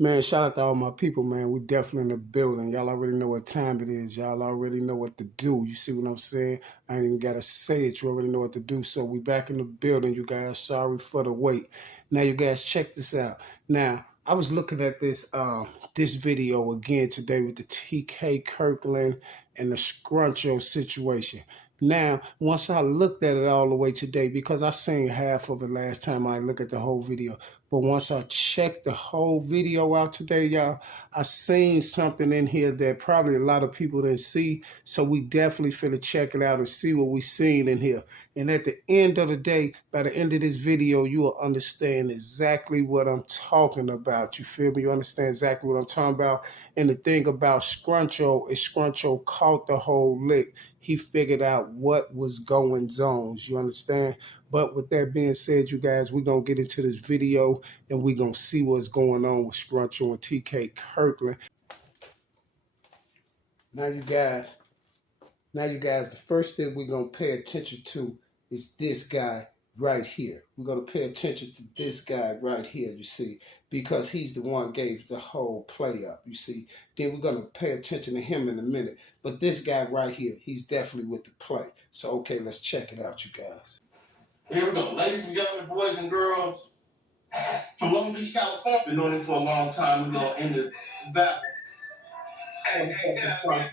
Man, shout out to all my people, man. We definitely in the building. Y'all already know what time it is. Y'all already know what to do. You see what I'm saying? I ain't even gotta say it. You already know what to do. So we back in the building, you guys. Sorry for the wait. Now you guys check this out. Now, I was looking at this video again today with the TK Kirkland and the Scruncho situation. Now, once I looked at it all the way today, because I seen half of it last time I looked at the whole video, but once I checked the whole video out today, y'all, I seen something in here that probably a lot of people didn't see. So we definitely finna check it out and see what we seen in here. And at the end of the day, by the end of this video, you will understand exactly what I'm talking about. You feel me? You understand exactly what I'm talking about. And the thing about Scruncho is Scruncho caught the whole lick. He figured out what was going on. You understand? But with that being said, you guys, we're going to get into this video and we're going to see what's going on with Scruncho and TK Kirkland. Now, you guys, the first thing we're going to pay attention to is this guy right here. We're going to pay attention to this guy right here, you see, because he's the one gave the whole play up, you see. Then we're going to pay attention to him in a minute. But this guy right here, he's definitely with the play. So, okay, let's check it out, you guys. Here we go. Ladies and gentlemen, boys and girls, from Long Beach, California. Been knowing him for a long time. We're going to end the battle. Hey, man.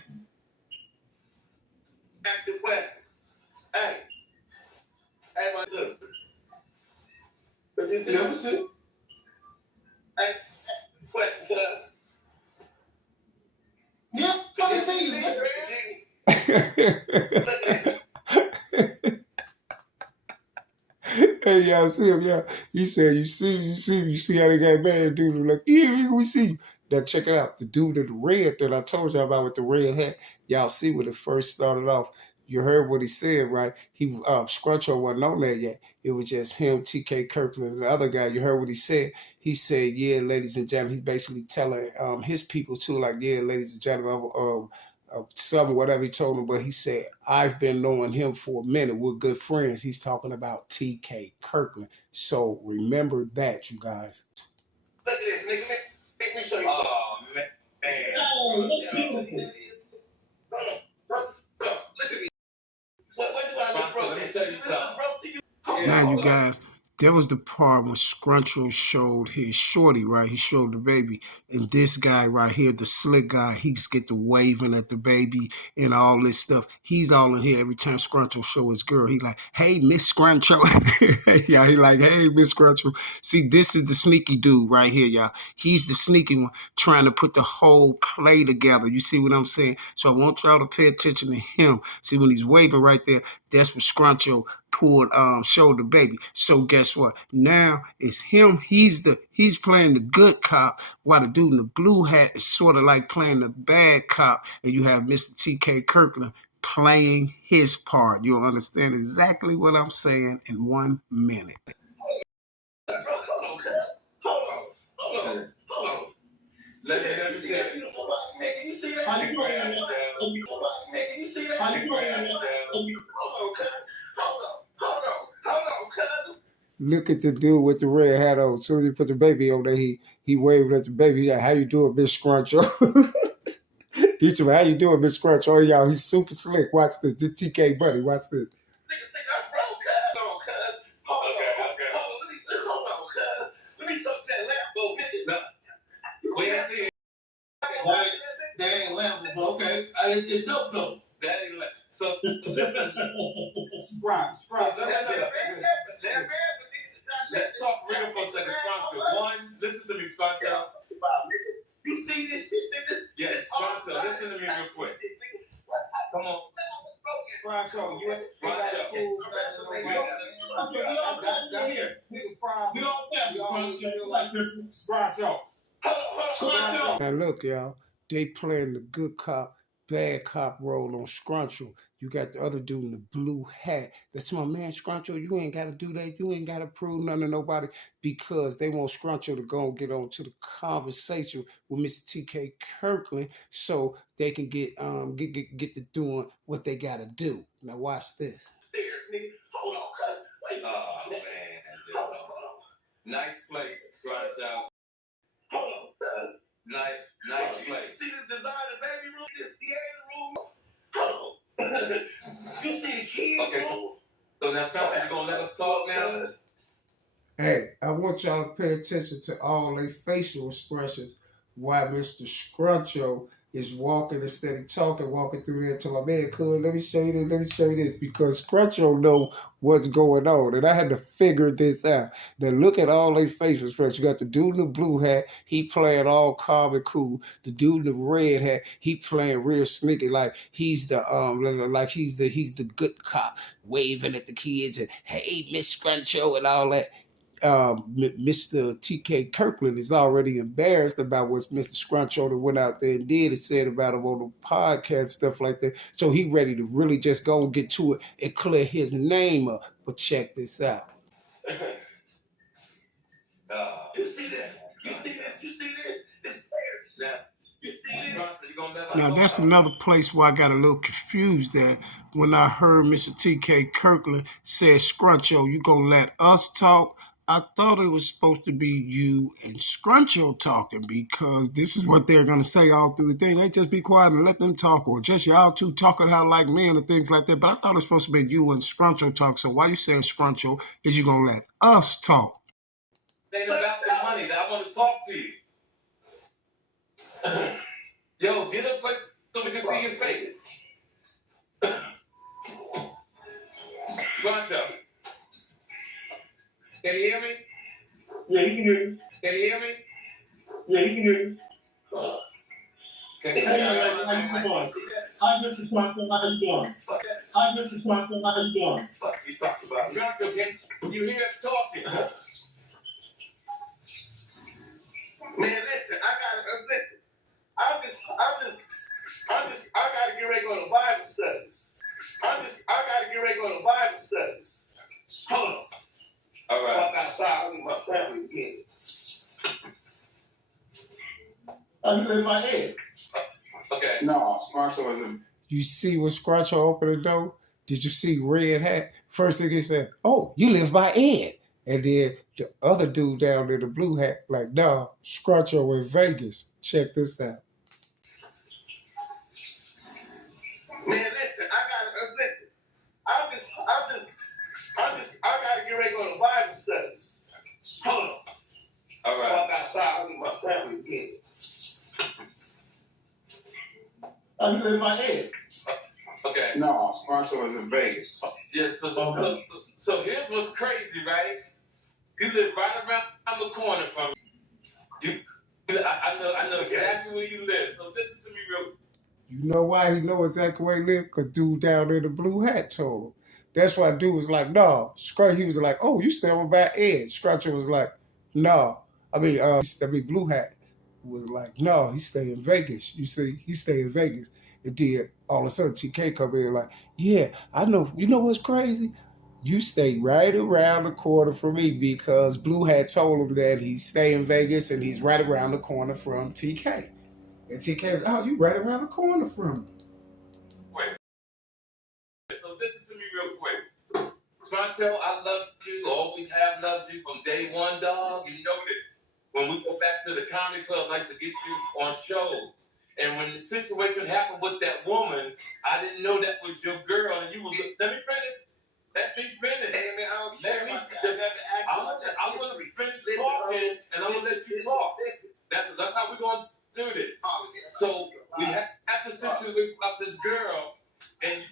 Ask the question. Hey, my look. You ever see? Hey, question, yeah, fucking see you, man. Hey, y'all see him, y'all. He said, you see how they got mad, dude. Like, yeah, we see you. Now, check it out. The dude in the red that I told y'all about with the red hat, y'all see when it first started off. You heard what he said, right? Scruncho wasn't on there yet. It was just him, TK Kirkland, and the other guy. You heard what he said? He said, yeah, ladies and gentlemen. He's basically telling his people, too, like, yeah, ladies and gentlemen, some whatever he told him, but he said, I've been knowing him for a minute. We're good friends. He's talking about TK Kirkland. So remember that, you guys. Look at this, nigga. Make me show you. Oh, man. Look at me. What do I look broke? Let me tell you something. Now, you guys, there was the part when Scruncho showed his shorty, right? He showed the baby. And this guy right here, the slick guy, he's get to waving at the baby and all this stuff. He's all in here every time Scruncho show his girl. He like, hey, Miss Scruncho. Yeah, he like, hey, Miss Scruncho. See, this is the sneaky dude right here, y'all. He's the sneaky one trying to put the whole play together. You see what I'm saying? So I want y'all to pay attention to him. See, when he's waving right there, that's what Scruncho pulled, showed the baby. So guess what? Now it's him. He's playing the good cop, while the dude in the blue hat is sort of like playing the bad cop. And you have Mr. TK Kirkland playing his part. You'll understand exactly what I'm saying in 1 minute. Hold on. Let me tell you. You see that? How you doing? You see that? How you doing? Hold on, cuz. Look at the dude with the red hat on. As soon as he put the baby on there, he waved at the baby. He's like, how you doing, Miss Scruncho? He said, how you doing, Miss Scruncho? Oh, y'all, he's super slick. Watch this. The TK buddy. Watch this. Niggas think I'm broke, cuz. Hold on, cuz. Let me show you that Lambo, nigga. Wait and see. That ain't Lambo, okay. It's dope, though. That ain't Lambo. So, listen. Scrunch. Let's talk real for a second, Scruncho. One, listen to me, Scruncho. You see this shit, nigga? Yes, Scruncho, listen to me real quick. Come on. Scruncho, you got a cool. That's here. Nigga problem. We always feel like Scruncho. Now look, y'all, they playing the good cop, bad cop role on Scruncho. You got the other dude in the blue hat. That's my man, Scruncho. You ain't got to do that. You ain't got to prove nothing to nobody, because they want Scruncho to go and get on to the conversation with Mr. TK Kirkland so they can get to doing what they got to do. Now watch this. Hold on, cuz. Wait. Oh, man. Hold on. Nice play, Scruncho. Hold on, cuz. Nice play. See the designer baby room? This theater room? Hold on. You see the kids room? So now, Scruncho, you gonna let us talk now? Hey, I want y'all to pay attention to all their facial expressions while Mr. Scruncho is walking instead of talking, walking through there to my man, cuz, let me show you this, let me show you this, because Scruncho know what's going on, and I had to figure this out. Now look at all their facial expressions. You got the dude in the blue hat, he playing all calm and cool. The dude in the red hat, he playing real sneaky, like he's the he's the good cop, waving at the kids and hey, Miss Scruncho and all that. Mr. T.K. Kirkland is already embarrassed about what Mr. Scruncho that went out there and did and said about him on the podcast, stuff like that. So he ready to really just go and get to it and clear his name up. But check this out. You see this? You see this? You see this? It's players now. You see this? Now that's another place where I got a little confused at when I heard Mr. T.K. Kirkland say, Scruncho, you gonna let us talk? I thought it was supposed to be you and Scruncho talking because this is what they're going to say all through the thing. They just be quiet and let them talk, or just y'all two talking how like men and things like that. But I thought it was supposed to be you and Scruncho talk. So why you saying Scruncho is you going to let us talk? It ain't about the money that I want to talk to you. Yo, get up quick so we can see your face. Scruncho. Can you hear me? Yeah, he can hear you. Can you hear me? Yeah, he can hear you. Can you How hear me? you doing? Hi, Mr. Scruncho. How you doing? Hi, Mr. Scruncho. How you doing? He talks about Scruncho. Can you hear us talking? Man, listen, I gotta get ready to go to Bible studies. I gotta get ready to go to Bible studies. Hold on. All right. Walk outside with my family again. You in my head. Okay. No, Scruncho isn't. You see when Scruncho opened the door? Did you see Red Hat? First thing he said, oh, you live by Ed. And then the other dude down there, the blue hat, like, nah, Scruncho in Vegas. Check this out. Man, listen, I gotta get ready to go to Bible studies. Hold on. All right. Walk outside with my family again. You in my head. Okay. No, Scruncho is in Vegas. Yes. So here's what's crazy, right? You live right around the corner from me. I know exactly where you live. So listen to me real quick. You know why he know exactly where he live? Because dude down there, the blue hat told him. That's why dude was like, no. Scruncho, he was like, oh, you stay over by Ed. Scruncho was like, no. Blue hat was like, no, he stay in Vegas. You see, he stay in Vegas. And then all of a sudden TK come in like, yeah, I know. You know what's crazy? You stay right around the corner from me because Blue Hat told him that he stay in Vegas and he's right around the corner from TK. And TK was, oh, you right around the corner from me. Wait. So listen to me real quick. Scruncho, I love you, always have loved you from day one, dog. You know this. When we go back to the comedy club, I used to get you on shows. And when the situation happened with that woman, I didn't know that was your girl. And you was, let me finish. Hey, man, I don't care about that. I'm going to finish talking, and I'm going to let you talk. That's how we're going to do this. So we have to situation about this girl, and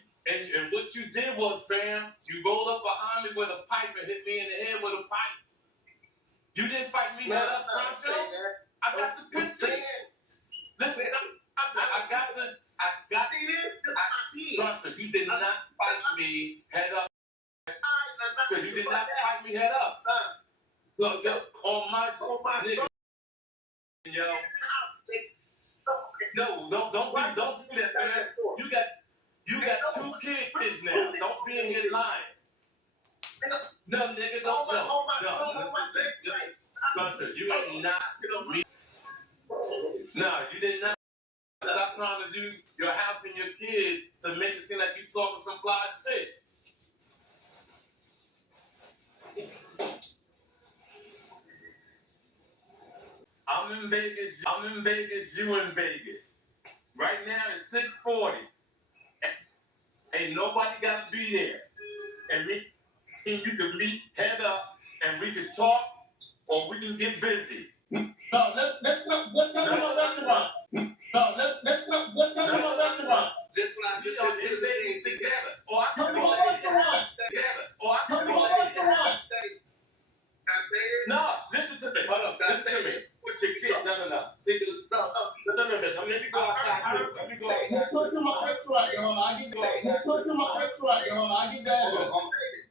what you did was, fam, you rolled up behind me with a pipe and hit me in the head with a pipe. You didn't fight me head up, Scruncho. I got the picture. Listen, I got Scruncho, you did not fight me head up. So you did not fight me head up. So, on my nigga, yo. No, don't do that, man. You got 2 kids now. Don't be in here lying. No, nigga, don't. No. Scruncho, you ain't not me. No, you did not. Stop trying to do your house and your kids to make it seem like you talking some fly shit. I'm in Vegas. I'm in Vegas. You in Vegas. Right now it's 6:40. Ain't nobody got to be there. And you can meet head up and we can talk or we can get busy. No, let's come to my restaurant. No, let's come to my restaurant. This one you know, it's Vegas together. Or I can Come to my restaurant. together. Or I Come can to my restaurant. No, listen to me. Hold up, listen to me. Put your kid. No. Take it. No. Let me go outside. Let me go outside. Let's go to my restaurant, y'all. Let's go to my restaurant, y'all. I'll get that.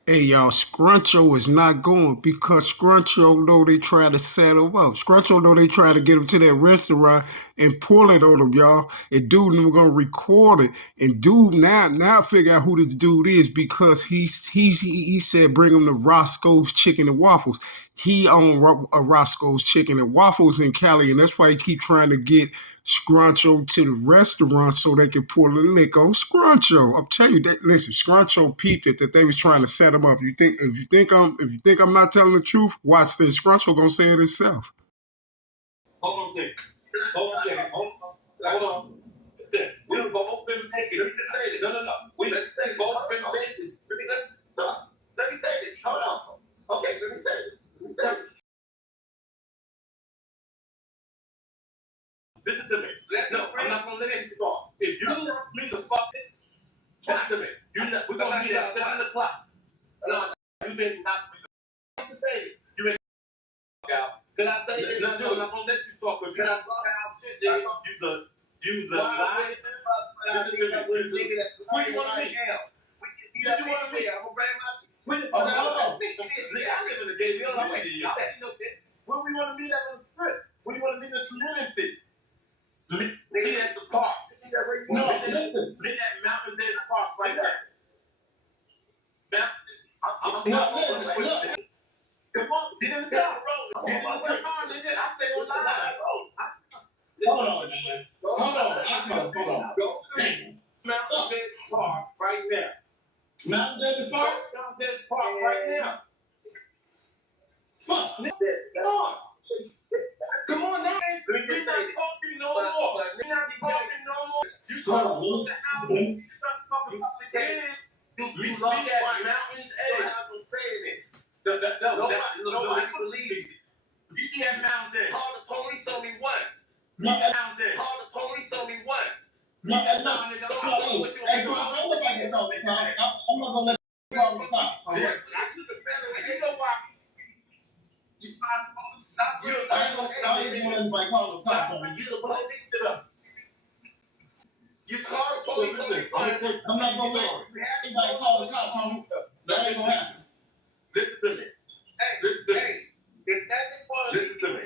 Hey y'all, Scruncho is not going because Scruncho know they try to set him up. Scruncho know they try to get him to that restaurant and pull it on him, y'all. And dude, them gonna record it. And dude, now figure out who this dude is because he said bring him to Roscoe's Chicken and Waffles. He owned Roscoe's Chicken and Waffles in Cali, and that's why he keep trying to get Scruncho to the restaurant so they can pull the lick on Scruncho. I'm telling you that. Listen, Scruncho peeped it that they was trying to set him up. If you think I'm not telling the truth, watch this. Scruncho gonna say it himself. Hold on a second. Hold on. Listen, we'll go open Vegas. Let me just say this. No. We go open Vegas. Let me say this. Hold on. Okay, let me say this. Listen to me. No, I'm not gonna let you talk. If you want me to fuck it, talk to me. We're gonna meet at 7 o'clock. No, you been not to say this. You ain't out. Can I say this? No, I'm not gonna let you talk because you talk out shit, nigga. Use a lie. Who you wanna meet? You wanna meet? I'm gonna bring my nigga, I live in the gay community. Where we wanna meet at on the strip? Where you wanna meet in the community? Meet at the park. No, listen. Meet at Mountain Edge Park right there. I'm Look. Come on, get in the car. Get in the car, nigga. I stay on live. Hold on, man. Hold on. Go to Mountain Edge Park right there. Mountain Desert Park? Mountain Edge Park right now. Fuck. Come on now. We're not talking no more. We're not talking no more. You Hold on, talking the house. You start talking about the kids. We at Mountain's Edge. Nobody believes it. You be at Mountain's Edge. Call the police on me once. Mountain's Edge. Call the police on me once. No, nigga. Hey, bro, I'm not gonna let you call the cops. I'm not gonna let you call the cops. You know why? You find the police. Stop you. I ain't gonna let anybody call the cops on me. You the police. You call the police on me. I'm not gonna let anybody call the cops on me. That ain't gonna happen. Listen to me. Hey, if that's what listen to me.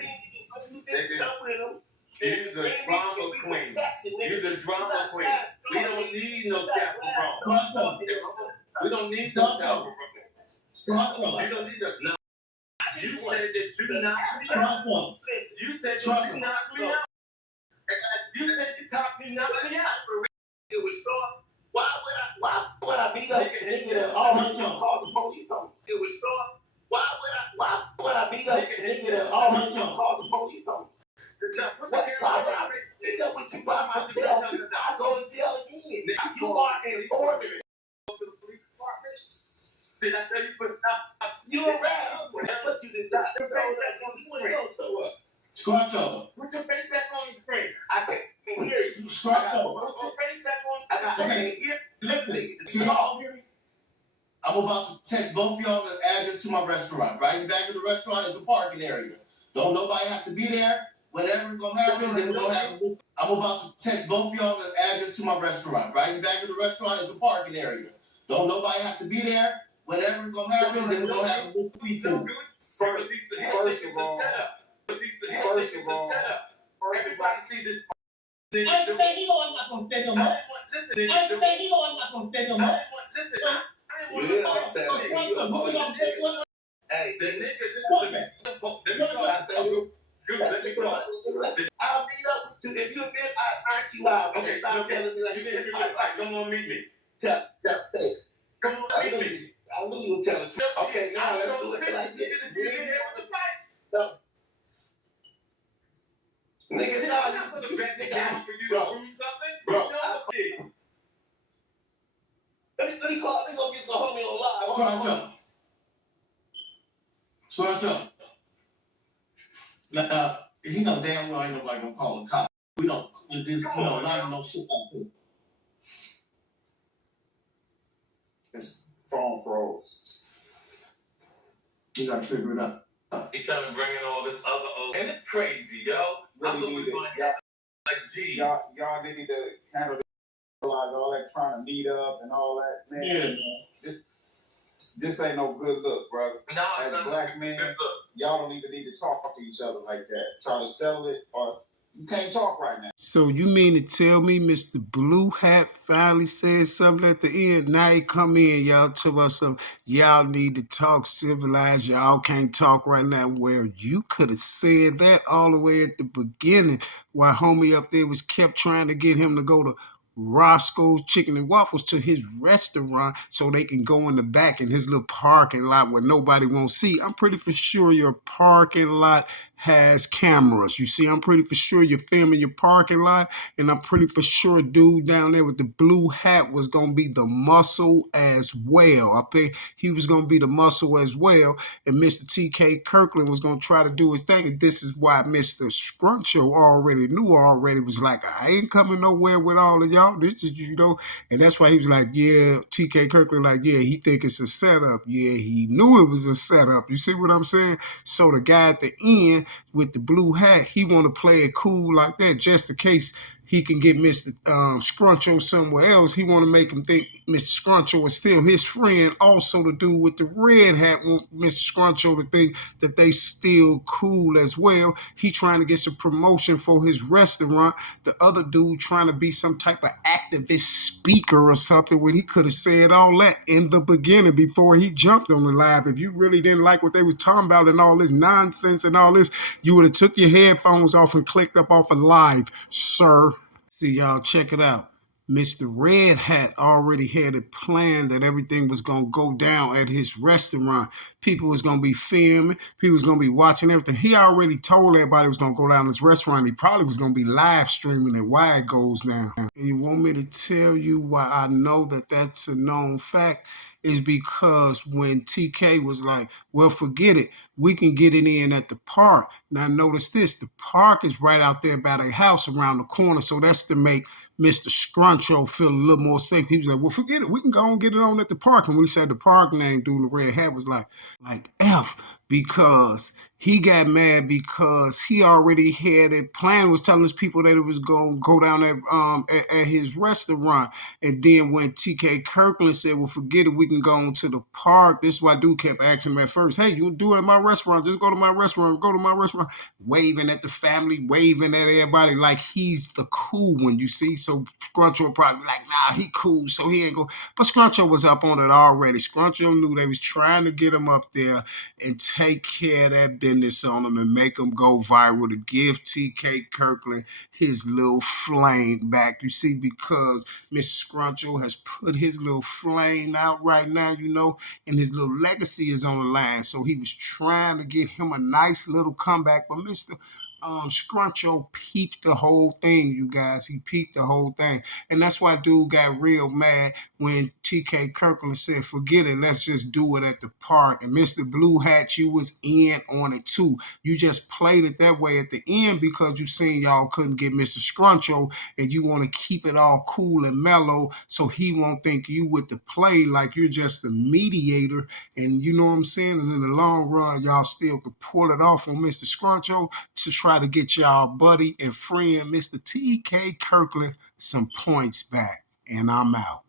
He's a drama queen. He's a drama queen. We don't need no chaperone. We don't need no chaperone. We don't need no. You said that you knocked me out. You said that you knocked me out. You said you knocked me out. It was thought. Why would I beat up the nigga that already called the police on me? It was thought. Why would I beat up the nigga that already called the police on me? Why would I beat up with you by myself? I go to jail again. You are informant. Go to the police department. Did I tell you put you a rat? But you did not. Your face back on the screen. Scruncho. Put your face back on the screen. I can't hear you. Scruncho. Put your face back on the screen. I can't hear you. Listen, y'all hear me? I'm about to text both of y'all the address to my restaurant. Right in the back of the restaurant is a parking area. Don't nobody have to be there. Whatever's gonna happen, then we're gonna happen. I'm about to text both of y'all the address to my restaurant. Right in the back of the restaurant is a parking area. Don't nobody have to be there. Whatever's gonna happen, then we're gonna happen. First of all, everybody see this. I just say, I'm not gonna take them up. Listen, I just say, I'm not gonna take them up. listen. Hey, the nigga, this is let me go. Let me go. I'll meet up with you. If you've been, I aren't you out. Okay, stop telling me like you didn't come on, meet me. Tell, come on, meet me. I knew you were telling me. Okay, now let's do it like this. No. Nigga, did I not put a bet down for you to prove something? Bro, I did. Let me call. Let me go get the homie on live. Scruncho. Now, he know damn well ain't nobody gonna call the cop. We don't. This, not no shit like that. His phone froze. You gotta figure it out. He trying to bring in all this other old, and it's crazy, yo. I thought we was going to have like, geez. Y'all need to handle this, like all that trying to meet up and all that, man. Yeah, man. This ain't no good look, brother. No, as a black man, y'all don't even need to talk to each other like that. Try to settle it, or you can't talk right now. So you mean to tell me Mr. Blue Hat finally said something at the end? Now he come in, y'all tell us something. Y'all need to talk civilized. Y'all can't talk right now. Well, you could have said that all the way at the beginning while homie up there was kept trying to get him to go to Roscoe's Chicken and Waffles to his restaurant so they can go in the back in his little parking lot where nobody won't see. I'm pretty for sure your parking lot has cameras. You see, I'm pretty for sure you're filming your parking lot, and I'm pretty for sure dude down there with the blue hat was going to be the muscle as well. I think he was going to be the muscle as well, and Mr. T.K. Kirkland was going to try to do his thing, and this is why Mr. Scruncho already was like, I ain't coming nowhere with all of y'all. This is, and that's why he was like, yeah, T.K. Kirkland, like, yeah, he think it's a setup. Yeah, he knew it was a setup. You see what I'm saying? So the guy at the end with the blue hat, he want to play it cool like that just in case he can get Mr. Scruncho somewhere else. He want to make him think Mr. Scruncho is still his friend. Also, the dude with the red hat want Mr. Scruncho to think that they still cool as well. He trying to get some promotion for his restaurant. The other dude trying to be some type of activist speaker or something when he could have said all that in the beginning before he jumped on the live. If you really didn't like what they were talking about and all this nonsense and all this, you would have took your headphones off and clicked up off of live, sir. See, y'all, check it out. Mr. Red Hat already had it planned that everything was going to go down at his restaurant. People was going to be filming. People was going to be watching everything. He already told everybody it was going to go down his restaurant. He probably was going to be live streaming it while it goes down. And you want me to tell you why I know that that's a known fact? Is because when TK was like, well, forget it. We can get it in at the park. Now, notice this. The park is right out there by their house around the corner. So that's to make Mr. Scruncho feel a little more safe. He was like, well, forget it. We can go and get it on at the park. And when he said the park name, dude in the red hat was like F, because he got mad because he already had a plan, was telling his people that it was going to go down at his restaurant. And then when T.K. Kirkland said, well, forget it, we can go on to the park. This is why dude kept asking him at first, hey, you do it at my restaurant. Just go to my restaurant. Go to my restaurant. Waving at the family, waving at everybody like he's the cool one, you see? So Scruncho would probably be like, nah, he cool, so he ain't go. But Scruncho was up on it already. Scruncho knew they was trying to get him up there and take care of that business on him and make him go viral to give T.K. Kirkland his little flame back. You see, because Mr. Scruncho has put his little flame out right now, and his little legacy is on the line. So he was trying to get him a nice little comeback. But Mr. Scruncho peeped the whole thing, you guys. He peeped the whole thing. And that's why dude got real mad when T.K. Kirkland said, forget it, let's just do it at the park. And Mr. Blue Hat, you was in on it too. You just played it that way at the end because you seen y'all couldn't get Mr. Scruncho and you want to keep it all cool and mellow so he won't think you with the play like you're just the mediator. And you know what I'm saying? And in the long run, y'all still could pull it off on Mr. Scruncho to try to get y'all buddy and friend, Mr. T.K. Kirkland, some points back. And I'm out.